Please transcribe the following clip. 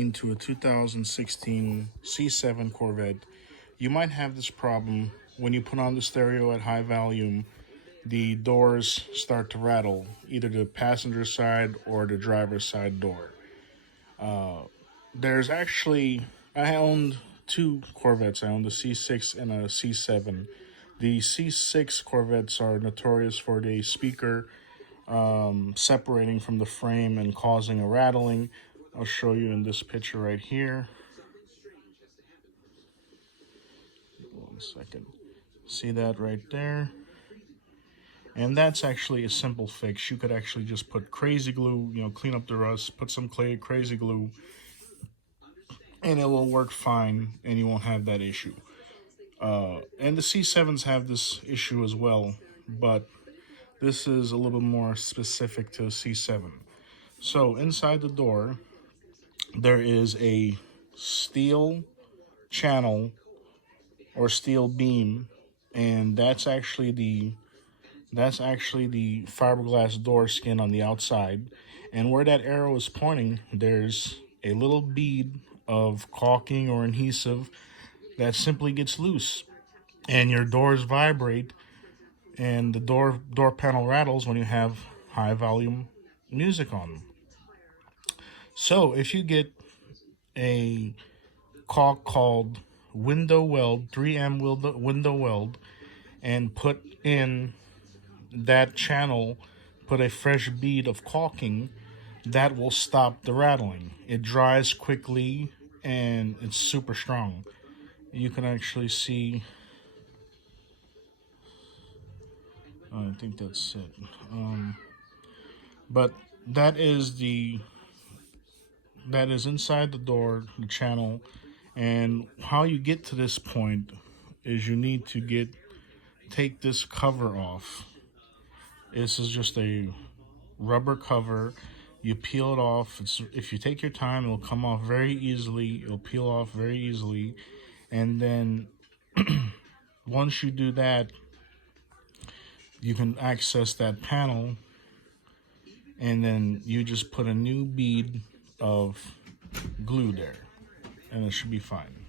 Into a 2016 C7 Corvette, you might have this problem when you put on the stereo at high volume. The doors start to rattle, either the passenger side or the driver's side door. There's actually, I owned two Corvettes. I owned a C6 and a C7. The C6 Corvettes are notorious for the speaker separating from the frame and causing a rattling. I'll show you in this picture right here. One second. See that right there? And that's actually a simple fix. You could actually just put crazy glue, clean up the rust, put some crazy glue, and it will work fine, and you won't have that issue. And the C7s have this issue as well, but this is a little bit more specific to C7. So inside the door, there is a steel channel or steel beam, and that's actually the fiberglass door skin on the outside. And where that arrow is pointing, there's a little bead of caulking or adhesive that simply gets loose, and your doors vibrate, and the door panel rattles when you have high volume music on them. So if you get a caulk called window weld, 3M window weld, and put in that channel, put a fresh bead of caulking, that will stop the rattling. It dries quickly and it's super strong. You can actually see, I think that's it. But that is inside the door, the channel. And how you get to this point is you need to take this cover off. This is just a rubber cover. You peel it off. If you take your time, it'll come off very easily. It'll peel off very easily. And then once you do that, you can access that panel, and then you just put a new bead of glue there, and it should be fine.